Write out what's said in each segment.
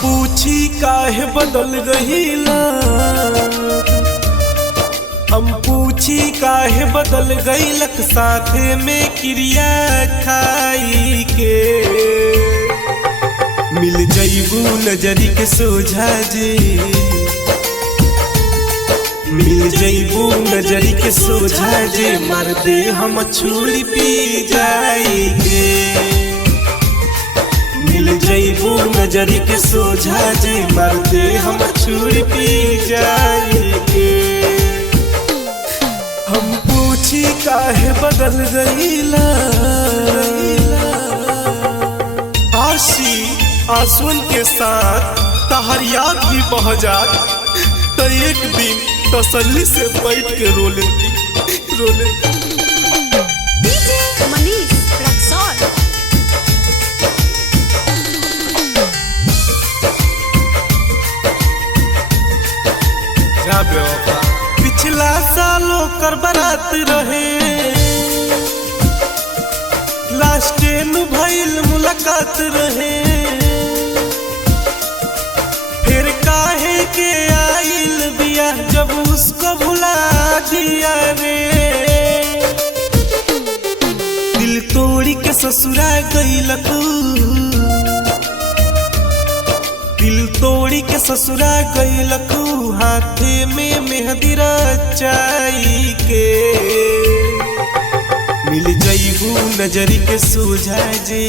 पूछी काहे बदल गईला, हम पूछी काहे बदल गईलक साथे में क्रिया खाई के। मिल जईबू नजरी के सोझा जे, मिल जईबू नजरी के सोझा जे, मार दे हम छुरी पी जाई के। मिल जईबू नजरी के सोझा जे, मार दे हम छुरी पी जाई के। हम पूछी काहे बदल गईला, आशी आंसुओं के साथ तहर याद भी बह जात, तो एक दिन तसल्ली से बैठ के रो लेती। डीजे मनीष रक्सौल। पिछला सालों कर बारात रहे, लास्ट नु भइल मुलाकात रहे। फिर काहे के आइल बिया जब उसको भुला दिया रे। दिल तोड़ी के ससुरा गईलक, दिल तोड़ी के ससुरा गईलक, हाथे में मेहंदी रचाई के। मिल जईबू नजरी के सोझा जे,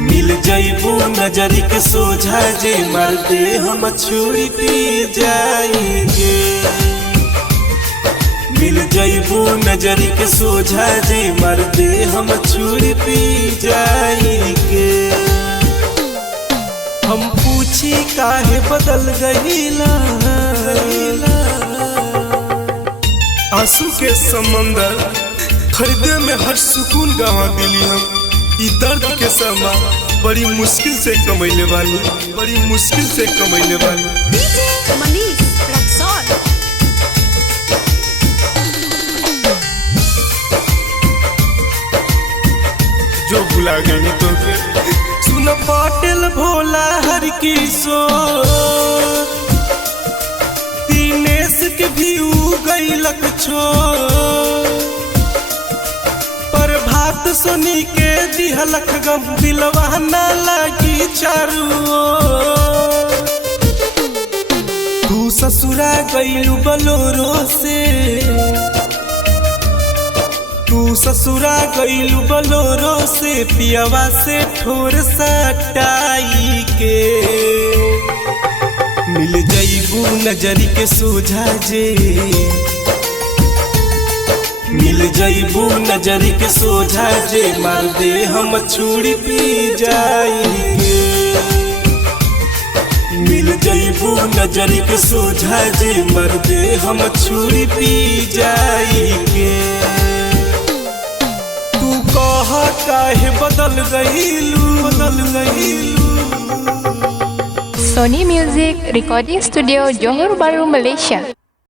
मिल जईबू नजरी के सोझा जे, मार दे हम छुरी पी जाएंगे। मिल जईबू नजरी के सोझा जे, मार दे हम छुरी पी जाएंगे। हम पूछी काहे बदल गईला, आंसू के समंदर खरीदे में हर सुकून गवा दिली। हम ई दर्द के समा बड़ी मुश्किल से कमैले बानी, बड़ी मुश्किल से कमैले बानी। डीजे मनीष रक्सौल। जो भुला गई तो के सुन पाटिल भोला हर किशोर, दिनेश के भी गईलक छोड़। पर भात सुनी के दिहलक गम, दिलवा न लगी चारू ओर। तू ससुरा गईलू बलोरो से, तू ससुरा गईलू बलोरो से, पियवा से ठोर सटाई के। मिल जईबू नजरी के सोझा जे, मिल जईबू नजरी के सोझा जे, मार दे हम छुरी पी जाएंगे। मिल जईबू नजरी के सोझा जे, मार दे हम छुरी पी जाएंगे। तू कहा काहे बदल गईलू, बदल गईलू। Sony Music Recording Studio, Johor Bahru, Malaysia.